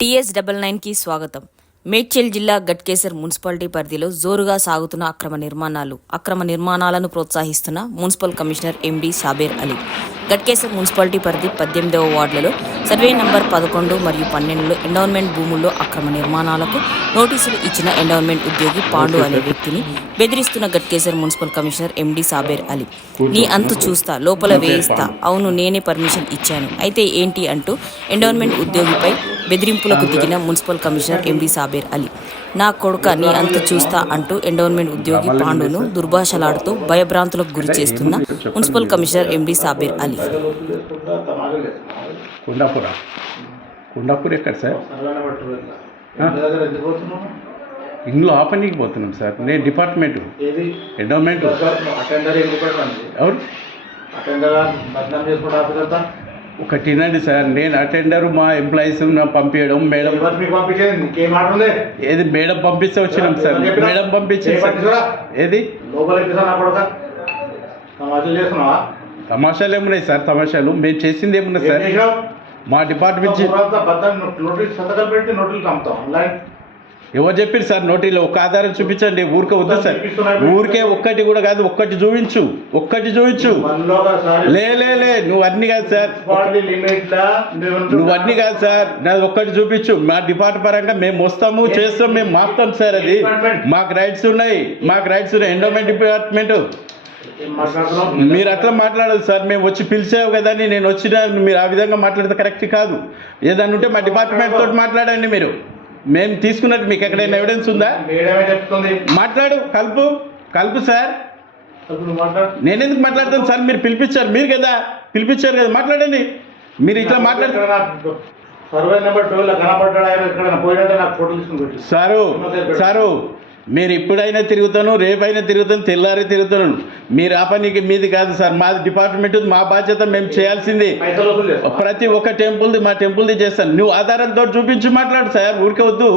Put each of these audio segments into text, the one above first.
TS double నైన్కి స్వాగతం. మేడ్చల్ జిల్లా గట్కేసర్ మున్సిపాలిటీ పరిధిలో జోరుగా సాగుతున్న అక్రమ నిర్మాణాలు అక్రమ నిర్మాణాలను ప్రోత్సహిస్తున్న municipal commissioner MD Saber Ali. Ghatkesar municipality పరిధి పద్దెనిమిదవ వార్డులలో సర్వే నంబర్ పదకొండు మరియు పన్నెండులో ఎండోన్మెంట్ భూముల్లో అక్రమ నిర్మాణాలకు నోటీసులు ఇచ్చిన ఎండోన్మెంట్ ఉద్యోగి పాండు అనే వ్యక్తిని బెదిరిస్తున్న Ghatkesar municipal commissioner MD Saber Ali. నీ అంతు చూస్తా లోపల వేయిస్తా. అవును నేనే పర్మిషన్ ఇచ్చాను. అయితే ఏంటి అంటూ ఎండోన్మెంట్ ఉద్యోగిపై బెదిరింపులకు దిగిన municipal commissioner MD Saber Ali. నా కొడుక నీ అంతు చూస్తా అంటూ ఎండోన్మెంట్ ఉద్యోగి పాండును దుర్భాషలాడుతూ భయభ్రాంతులకు గురి చేస్తున్న municipal commissioner MD Saber Ali. Kundapura? Kundapur ఎక్కడ సార్? ఇందులో ఆపనీకి పోతున్నాం సార్. నేను డిపార్ట్మెంట్. ఏది? ఎండోమెంట్ ఎవరు? ఒకటి తినండి సార్. నేను అటెండర్ మా ఎంప్లాయీస్ పంపించడం మేడం ఏది మేడం పంపిస్తే వచ్చినాం సార్. మేడం పంపించింది ఏది? తమాషాలు ఏమున్నాయి సార్? తమాషాలు. మేము చేసింది ఏమున్నాయి సార్? మా డిపార్ట్మెంట్ ఎవరు చెప్పారు సార్? నోటీలో ఒక్క ఆధారం చూపించండి. ఊరికే వద్దు సార్. ఊరికే ఒక్కటి కూడా కాదు ఒక్కటి చూపించు. ఒక్కటి చూపించు. లే లే లే నువ్వు అన్ని కాదు సార్. నువ్వు అన్ని కాదు సార్. నాది ఒక్కటి చూపించు. మా డిపార్ట్ పరంగా మేము వస్తాము చేస్తాం మేము మాపుతాం సార్ అది. మాకు రైట్స్ ఉన్నాయి. మాకు రైట్స్ ఉన్నాయి. ఎండోమెంట్ డిపార్ట్మెంట్ మీరు అట్లా మాట్లాడదు సార్. మేము వచ్చి పిలిచావు కదా అని నేను వచ్చిన మీరు ఆ విధంగా మాట్లాడితే కరెక్ట్ కాదు. ఏదన్నా ఉంటే మా డిపార్ట్మెంట్ తోటి మాట్లాడండి మీరు. మేము తీసుకున్నట్టు మీకు ఎక్కడైనా ఎవిడెన్స్ ఉందా? మాట్లాడు కలుపు కలుపు సార్. నేను ఎందుకు మాట్లాడతాను సార్? మీరు పిలిపించారు. మీరు కదా పిలిపించారు కదా. మాట్లాడండి. మీరు ఇట్లా మాట్లాడుతున్నారు సర్వే నెంబర్ ట్వెల్వ్ కనపడ్డాడు? ఆయన ఎక్కడైనా పోయినట్టే నాకు ఫోటో తీసుకుని పెట్టి. సారు సారు మీరు ఇప్పుడైనా తిరుగుతాను రేపైనా తిరుగుతాను తెల్లారి తిరుగుతాను. మీరు ఆ పనికి మీది కాదు సార్ మాది డిపార్ట్మెంట్ మా బాధ్యత మేము చేయాల్సింది? ప్రతి ఒక్క టెంపుల్ది మా టెంపుల్ది చేస్తాను. నువ్వు ఆధారంతో చూపించి మాట్లాడు సార్ ఊరికే వద్దు.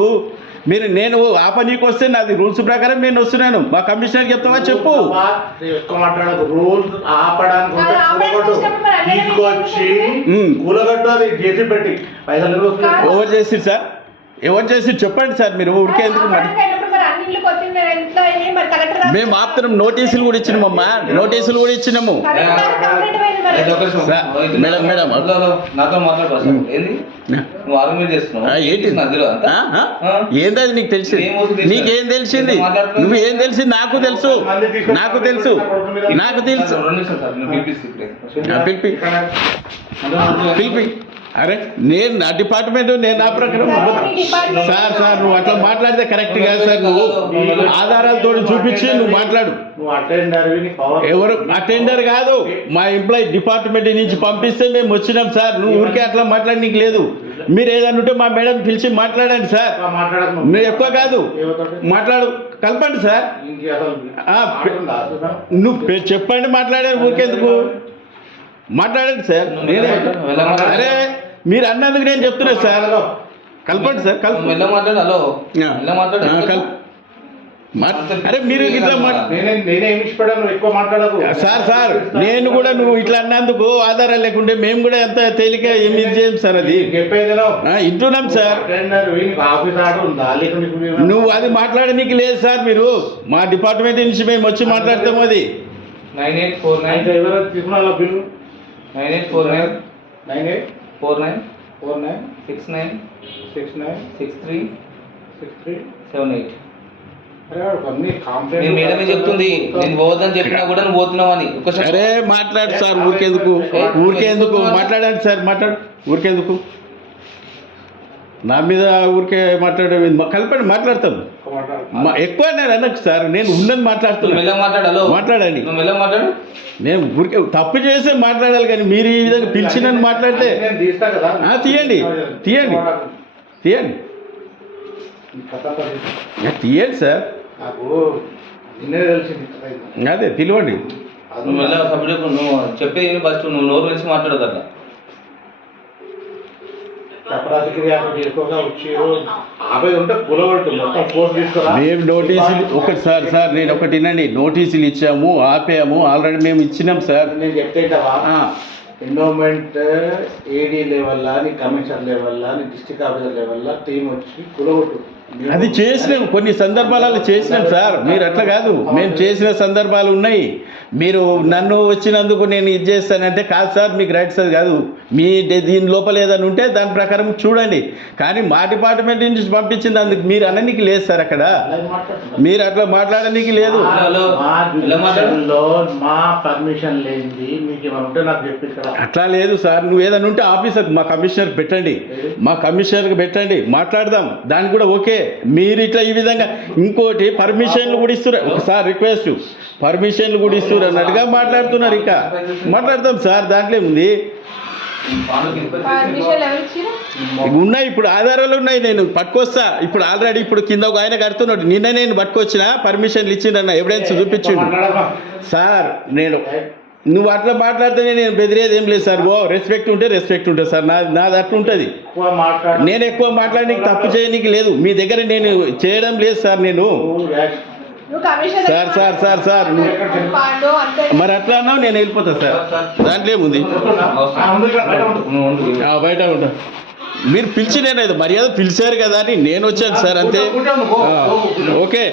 మీరు నేను ఆ పనికి వస్తే నాది రూల్స్ ప్రకారం నేను వస్తున్నాను. మా కమిషనర్ చెప్తావా చెప్పు? ఎవరు చేసి సార్? ఎవరు చేసి చెప్పండి సార్ మీరు ఊరికే ఎందుకు మరి? మేము ఆపుతున్నాం నోటీసులు కూడా ఇచ్చినామమ్మా నోటీసులు కూడా ఇచ్చినాము. Madam, madam. Hello, hello. నాతో మాట్లాడు ఫస్ట్. ఏంది? నువ్వు ఆర్గ్యుమెంట్ చేస్తున్నావు. ఆ, ఏంటి? నాకు తెలిసింది? నీకేం తెలిసింది? నువ్వు ఏం తెలిసింది నాకు తెలుసు. నాకు తెలుసు. నాకు తెలుసు. పిలిపి. పిలిపి. అరే నేను నా డిపార్ట్మెంట్ నేను నా ప్రకారం సార్ సార్ నువ్వు అట్లా మాట్లాడితే కరెక్ట్ కాదు సార్ నువ్వు ఆధారాలతో చూపించి నువ్వు మాట్లాడు. ఎవరు? అటెండర్ కాదు. మా ఎంప్లాయీ డిపార్ట్మెంట్ నుంచి పంపిస్తే మేము వచ్చినాం సార్. నువ్వు ఊరికే అట్లా మాట్లాడి నీకు లేదు. మీరు ఏదైనా ఉంటే మా మేడం పిలిచి మాట్లాడండి సార్. మాట్లాడకు. మీరు ఎక్కువ కాదు? మాట్లాడు. కలపండి సార్. నువ్వు చెప్పండి మాట్లాడారు ఊరికెందుకు మాట్లాడండి సార్. నేనే అరే మీరు అన్నందుకు నేను చెప్తున్నా సార్. కలపండి సార్ కలుపు మాట్లాడు హలో. అరే మీరు ఇట్లా ఎక్కువ సార్ సార్ నేను కూడా నువ్వు ఇట్లా అన్నందుకు ఆధారాలు లేకుంటే మేము కూడా ఎంత తేలిక ఏమి చేయం సార్ అది? వింటున్నాం సార్. నువ్వు అది మాట్లాడనీకి లేదు సార్ మీరు. మా డిపార్ట్మెంట్ నుంచి మేము వచ్చి మాట్లాడతాము అది. Nine eight four nine. Bill? Nine eight four nine. Nine eight? Four nine four nine six nine six nine six three six three seven eight నేను మేడమే చెప్తుంది నేను పోవద్దని చెప్పినా కూడా నువ్వు పోతున్నావు అని. అరే మాట్లాడు సార్ ఊరికెందుకు? ఊరికెందుకు? మాట్లాడండి సార్ మాట్లాడు. ఊరికెందుకు? నా మీద ఊరికే మాట్లాడడం ఏంది? మా- కలపండి మాట్లాడతాం. మా- ఎక్కువ నేను అనకు సార్ నేను ఉన్నది నువ్వు మాట్లాడుతున్నా మెల్ల మాట్లాడు హలో మాట్లాడండి మాట్లాడు. నేను ఊరికే తప్పు చేస్తే మాట్లాడాలి కానీ మీరు ఈ విధంగా పిలిచి నన్ను మాట్లాడితే నేను తీస్తా కదా. ఆ, తీయండి. తీయండి. తీయండి. తీయండి సార్. అదే పిలవండి. చెప్పేది ఫస్ట్ నువ్వు నోరు నుంచి మాట్లాడదు మేము నోటీసులు ఒకటి సార్ సార్ నేను ఒకటి వినండి. నోటీసులు ఇచ్చాము ఆపాము ఆల్రెడీ మేము ఇచ్చినాం సార్. నేను చెప్తేంటావా ఎండోమెంట్ ఏడీ లెవెల్ నీ కమిషనర్ లెవెల్ నీ డిస్ట్రిక్ట్ ఆఫీసర్ లెవెల్ టీం వచ్చి కులగొట్టు అది చేసినాం కొన్ని సందర్భాలలో చేసినాం సార్. మీరు అట్లా కాదు. మేము చేసిన సందర్భాలు ఉన్నాయి. మీరు నన్ను వచ్చినందుకు నేను ఇది చేస్తానంటే కాదు సార్ మీకు రైట్స్ అది కాదు. మీ దీని లోపల ఏదైనా ఉంటే దాని ప్రకారం చూడండి. కానీ మా డిపార్ట్మెంట్ నుంచి పంపించింది అందుకు మీరు అననికి లేదు సార్ అక్కడ. మీరు అట్లా మాట్లాడడానికి లేదు. అట్లా లేదు సార్. నువ్వు ఏదైనా ఉంటే ఆఫీసర్ మా కమిషనర్కి పెట్టండి. మా కమిషనర్కి పెట్టండి. మాట్లాడదాం. దానికి కూడా ఓకే. మీరు ఇట్లా ఈ విధంగా ఇంకోటి పర్మిషన్లు కూడా ఇస్తున్నారు సార్ రిక్వెస్ట్. పర్మిషన్లు కూడా ఇస్తున్నారు అన్నట్టుగా మాట్లాడుతున్నారు ఇంకా. మాట్లాడతాం సార్. దాంట్లో ఉంది ఉన్నాయి ఇప్పుడు ఆధారాలు ఉన్నాయి నేను పట్టుకొస్తా. ఇప్పుడు ఆల్రెడీ ఇప్పుడు కింద ఒక ఆయన కడుతున్నాడు. నిన్న నేను పట్టుకొచ్చిన పర్మిషన్లు ఇచ్చిండన్న ఎవిడెన్స్ చూపించిండు? సార్ నేను నువ్వు అట్లా మాట్లాడితేనే నేను బెదిరేది ఏం లేదు సార్. ఓ రెస్పెక్ట్ ఉంటే రెస్పెక్ట్ ఉంటుంది సార్. నా నాది అట్లా ఉంటుంది ఎక్కువ మాట్లాడు నేను ఎక్కువ మాట్లాడడానికి తప్పు చేయనీకి లేదు. మీ దగ్గర నేను చేయడం లేదు సార్ నేను. సార్, సార్, సార్, సార్, మరి అట్లా అన్నావు నేను వెళ్ళిపోతా సార్. దాంట్లో ఏముంది? ఆ, బయట ఉంటా మీరు పిలిచి నేను అది మర్యాద పిలిచారు కదా అని నేను వచ్చాను సార్ అంతే. ఓకే.